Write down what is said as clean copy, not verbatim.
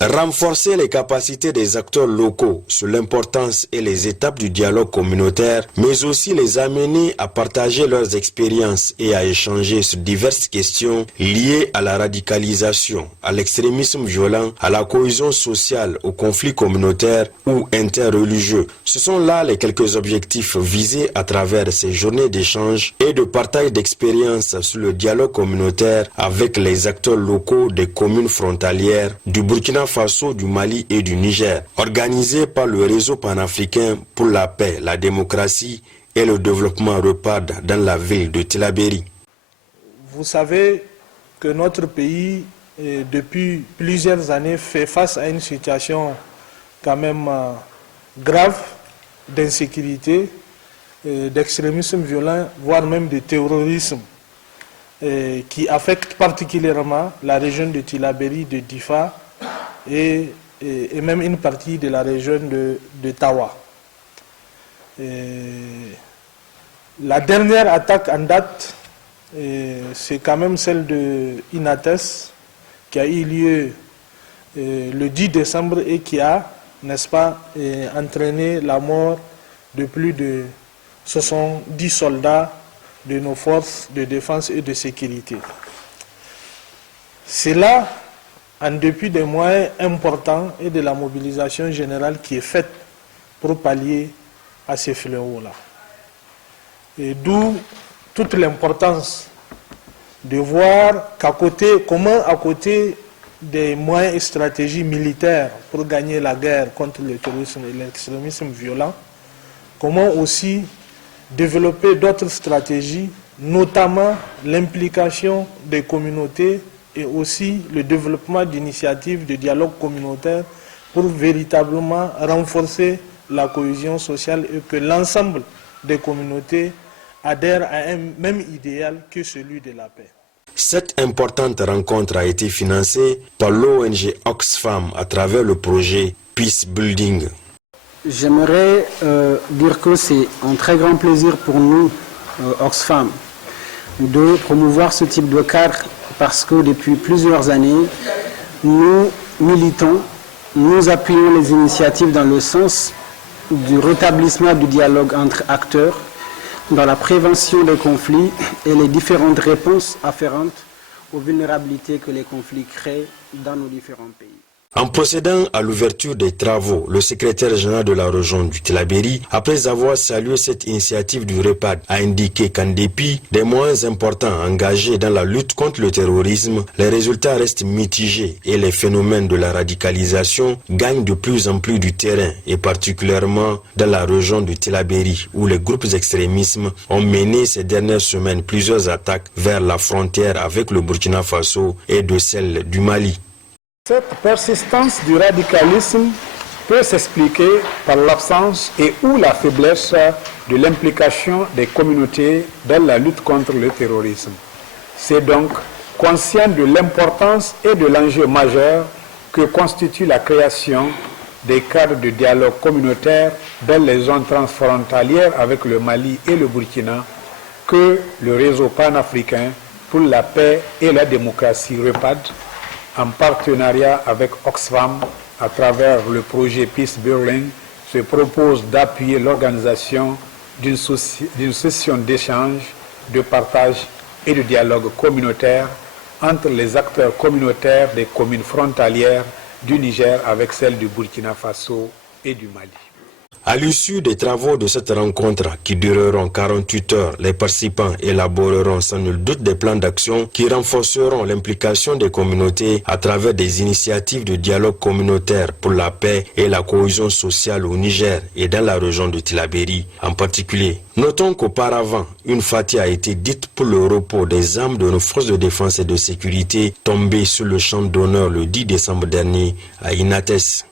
Renforcer les capacités des acteurs locaux sur l'importance et les étapes du dialogue communautaire, mais aussi les amener à partager leurs expériences et à échanger sur diverses questions liées à la radicalisation, à l'extrémisme violent, à la cohésion sociale, aux conflits communautaires ou interreligieux. Ce sont là les quelques objectifs visés à travers ces journées d'échange et de partage d'expériences sur le dialogue communautaire avec les acteurs locaux des communes frontalières du Burkina Faso, du Mali et du Niger, organisé par le réseau panafricain pour la paix, la démocratie et le développement REPAD dans la ville de Tillabéri. Vous savez que notre pays, depuis plusieurs années, fait face à une situation quand même grave d'insécurité, d'extrémisme violent, voire même de terrorisme, qui affecte particulièrement la région de Tillabéri, de Difa, et même une partie de la région de Tawa. La dernière attaque en date, c'est quand même celle de Inates, qui a eu lieu le 10 décembre et qui a, n'est-ce pas, entraîné la mort de plus de 70 soldats de nos forces de défense et de sécurité. C'est là, en dépit des moyens importants et de la mobilisation générale qui est faite pour pallier à ces fléaux-là. Et d'où toute l'importance de voir qu'à côté, comment à côté des moyens et stratégies militaires pour gagner la guerre contre le terrorisme et l'extrémisme violent, comment aussi développer d'autres stratégies, notamment l'implication des communautés et aussi le développement d'initiatives de dialogue communautaire pour véritablement renforcer la cohésion sociale et que l'ensemble des communautés adhèrent à un même idéal que celui de la paix. Cette importante rencontre a été financée par l'ONG Oxfam à travers le projet Peace Building. J'aimerais dire que c'est un très grand plaisir pour nous, Oxfam, de promouvoir ce type de cadre parce que depuis plusieurs années, nous militons, nous appuyons les initiatives dans le sens du rétablissement du dialogue entre acteurs, dans la prévention des conflits et les différentes réponses afférentes aux vulnérabilités que les conflits créent dans nos différents pays. En procédant à l'ouverture des travaux, le secrétaire général de la région du Tillabéri, après avoir salué cette initiative du REPAD, a indiqué qu'en dépit des moyens importants engagés dans la lutte contre le terrorisme, les résultats restent mitigés et les phénomènes de la radicalisation gagnent de plus en plus du terrain, et particulièrement dans la région du Tillabéri, où les groupes extrémistes ont mené ces dernières semaines plusieurs attaques vers la frontière avec le Burkina Faso et de celle du Mali. Cette persistance du radicalisme peut s'expliquer par l'absence et ou la faiblesse de l'implication des communautés dans la lutte contre le terrorisme. C'est donc conscient de l'importance et de l'enjeu majeur que constitue la création des cadres de dialogue communautaire dans les zones transfrontalières avec le Mali et le Burkina que le réseau panafricain pour la paix et la démocratie REPAD, en partenariat avec Oxfam, à travers le projet Peace Building, se propose d'appuyer l'organisation d'une session d'échange, de partage et de dialogue communautaire entre les acteurs communautaires des communes frontalières du Niger avec celles du Burkina Faso et du Mali. À l'issue des travaux de cette rencontre qui dureront 48 heures, les participants élaboreront sans nul doute des plans d'action qui renforceront l'implication des communautés à travers des initiatives de dialogue communautaire pour la paix et la cohésion sociale au Niger et dans la région de Tillabéri en particulier. Notons qu'auparavant, une fatia a été dite pour le repos des âmes de nos forces de défense et de sécurité tombées sur le champ d'honneur le 10 décembre dernier à Inates.